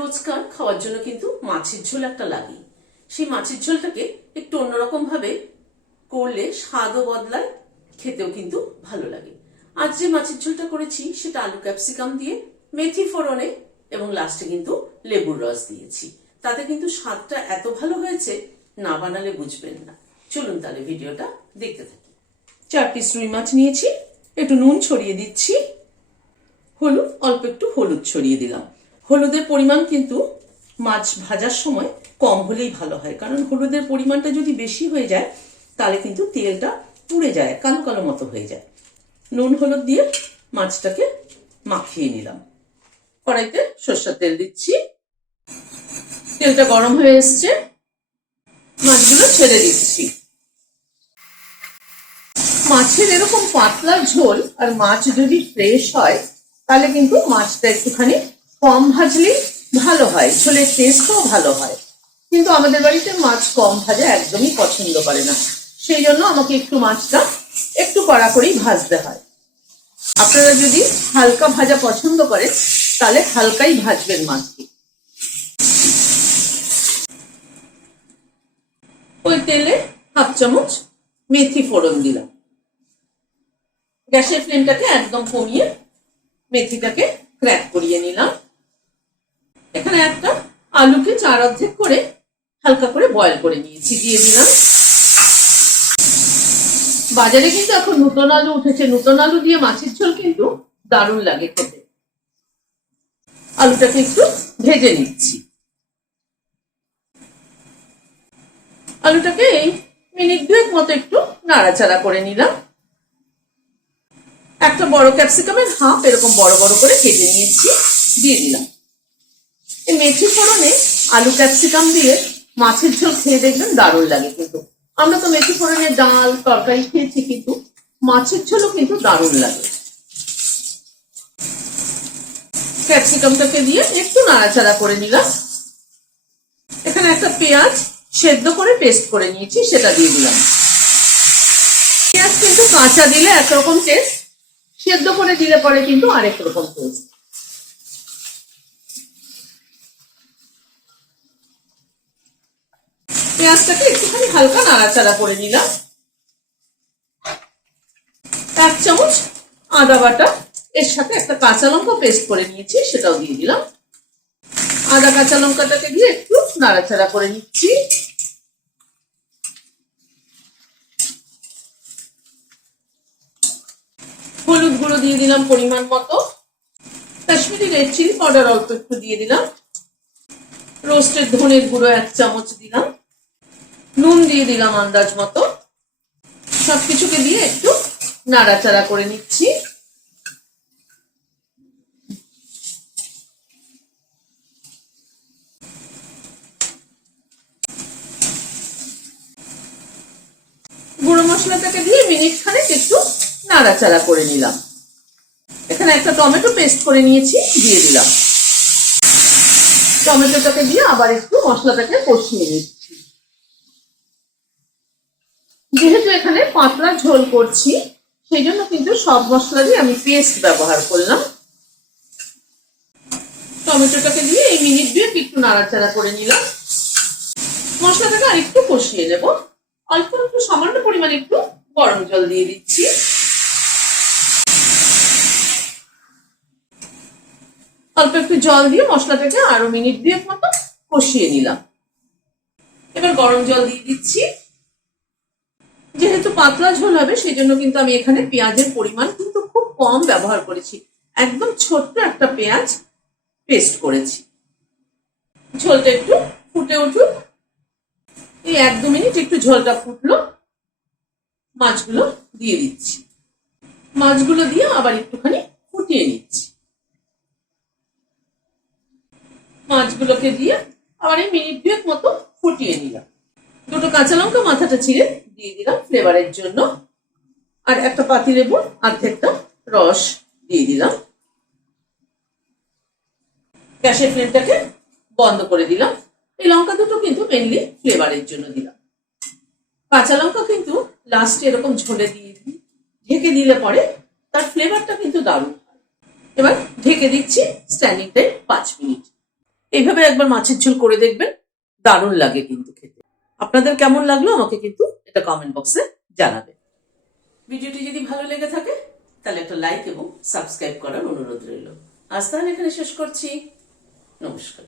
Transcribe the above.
রোজকার খাওয়ার জন্য কিন্তু মাছের ঝোল একটা লাগে। সেই মাছের ঝোলটাকে একটু অন্যরকম ভাবে করলে স্বাদও বদলায়, খেতেও কিন্তু ভালো লাগে। আজ যে মাছের ঝোলটা করেছি সেটা আলু ক্যাপসিকাম দিয়ে, মেথি ফোড়নে এবং লাস্টে কিন্তু লেবুর রস দিয়েছি। তাতে কিন্তু স্বাদটা এত ভালো হয়েছে, না বানালে বুঝবেন না। চলুন তাহলে ভিডিওটা দেখতে থাকি। 4 পিস রুই মাছ নিয়েছি, একটু নুন ছড়িয়ে দিচ্ছি, হলুদ অল্প একটু হলুদ ছড়িয়ে দিলাম। হলুদের পরিমাণ কিন্তু মাছ ভাজার সময় কম হলেই ভালো হয়, কারণ হলুদের পরিমাণটা যদি বেশি হয়ে যায় তাহলে কিন্তু তেলটা পুড়ে যায়, কালো কালো মতো হয়ে যায়। নুন হলুদ দিয়ে মাছটাকে মাখিয়ে নিলাম। কড়াইতে সরষের তেল দিচ্ছি, তেলটা গরম হয়ে এসছে, মাছগুলো ছেড়ে দিচ্ছি। মাছের এরকম পাতলা ঝোল আর মাছ যদি ফ্রেশ হয় তাহলে কিন্তু মাছটা একটুখানি কম ভাজলেই ভালো হয়, ঝোলের টেস্টও ভালো হয়। কিন্তু আমাদের বাড়িতে মাছ কম ভাজা একদমই পছন্দ করে না, সেই জন্য আমাকে একটু মাছটা একটু কড়া করেই ভাজতে হয়। আপনারা যদি হালকা ভাজা পছন্দ করেন তাহলে হালকাই ভাজবেন মাছকে। ওই তেলে 1/2 চামচ মেথি ফোড়ন দিলাম। গ্যাসের ফ্লেমটাকে একদম কমিয়ে মেথিটাকে ক্র্যাক করিয়ে নিলাম। এখানে একটা আলুকে 4 অর্ধেক করে হালকা করে বয়েল করে নিয়েছি, দিয়ে দিলাম। বাজারে কিন্তু এখন নতুন আলু উঠেছে, নতুন আলু দিয়ে মাছের ঝোল কিন্তু দারুণ লাগে খেতে। আলুটাকে একটু ভেজে নিচ্ছি। আলুটাকে এই মিনিট 2 মতো একটু নাড়াচাড়া করে নিলাম। একটা বড় ক্যাপসিকামের হাফ এরকম বড় বড় করে কেটে নিয়েছি, দিয়ে দিলাম। এই মেথি ফোড়নে আলু ক্যাপসিকাম দিয়ে মাছের ঝোল খেয়ে দেখবেন দারুণ লাগে। কিন্তু আমরা তো মেথি ফোড়নে ডাল তরকারি খেয়েছি, কিন্তু মাছের ঝোলও কিন্তু দারুণ লাগে। ক্যাপসিকামটাকে দিয়ে একটু নাড়াচাড়া করে নিলাম। এখানে একটা পেঁয়াজ সেদ্ধ করে পেস্ট করে নিয়েছি, সেটা দিয়ে দিলাম। পেঁয়াজ কিন্তু কাঁচা দিলে একরকম টেস্ট, সেদ্ধ করে দিলে পরে কিন্তু আরেক রকম টেস্ট। পেঁয়াজটাকে একটুখানি হালকা নাড়াচাড়া করে নিলাম। 1 চামচ আদা বাটা, এর সাথে একটা কাঁচা লঙ্কা পেস্ট করে নিয়েছি, সেটাও দিয়ে দিলাম। আদা কাঁচা লঙ্কাটাকে দিয়ে একটু নাড়াচাড়া করে নিচ্ছি। হলুদ গুঁড়ো দিয়ে দিলাম পরিমাণ মতো, কাশ্মীরি রেড চিলি পাউডার অল্প একটু দিয়ে দিলাম, রোস্টেড ধনের গুঁড়ো 1 চামচ দিলাম, নুন দিয়ে দিলাম আন্দাজ মতো। সবকিছুকে দিয়ে একটু নাড়াচাড়া করে নিচ্ছি। গুঁড়ো মশলাটাকে দিয়ে মিনিট খানেক একটু নাড়াচাড়া করে নিলাম। এখানে একটা টমেটো পেস্ট করে নিয়েছি, দিয়ে দিলাম। টমেটোটাকে দিয়ে আবার একটু মশলাটাকে কষিয়ে নিচ্ছি। যেহেতু এখানে পাতলা ঝোল করছি সেই জন্য কিন্তু সব মশলারই আমি পেস্ট ব্যবহার করলাম। টমেটোটাকে দিয়ে এই মিনিট 2 একটু নাড়াচাড়া করে নিলাম। মশলাটাকে আর একটু কষিয়ে নেব। অল্প একটু সামান্য পরিমাণে একটু গরম জল দিয়ে দিচ্ছি। অল্প একটু জল দিয়ে মশলাটাকে আরো মিনিট 2 মতো কষিয়ে নিলাম। এবার গরম জল দিয়ে দিচ্ছি। যেহেতু পাতলা ঝোল হবে সেই জন্য কিন্তু আমি এখানে পেঁয়াজের পরিমাণ কিন্তু খুব কম ব্যবহার করেছি, একদম ছোট্ট একটা পেঁয়াজ পেস্ট করেছি। ঝোলটা একটু ফুটে উঠুক, এই 1-2 মিনিট একটু ঝোলটা ফুটলো, মাছগুলো দিয়ে দিচ্ছি। মাছগুলো দিয়ে আবার একটুখানি ফুটিয়ে নিচ্ছি। মাছগুলোকে দিয়ে আবার এই মিনিট 2 মতো ফুটিয়ে নিলাম। 2টো কাঁচা লঙ্কা মাথাটা ছিঁড়ে দিয়ে দিলাম ফ্লেভারের জন্য, আর একটা পাতিলেবুর অর্ধেকটা রস দিয়ে দিলাম। গ্যাসের ফ্লেমটাকে বন্ধ করে দিলাম। এই লঙ্কা দুটো কিন্তু মেনলি ফ্লেভারের জন্য দিলাম। কাঁচা লঙ্কা কিন্তু লাস্টে এরকম ঝোলে দিয়ে ঢেকে দিলে পরে তার ফ্লেভারটা কিন্তু দারুণ হয়। এবার ঢেকে দিচ্ছি স্ট্যান্ডিং টাইম 5 মিনিট। এইভাবে একবার মাছের ঝোল করে দেখবেন, দারুণ লাগে কিন্তু খেতে। আপনাদের কেমন লাগলো আমাকে কিন্তু এটা কমেন্ট বক্সে জানাবেন। ভিডিওটি যদি ভালো লেগে থাকে তাহলে একটা লাইক এবং সাবস্ক্রাইব করার অনুরোধ রইল। আজ তাহলে এখানে শেষ করছি। নমস্কার।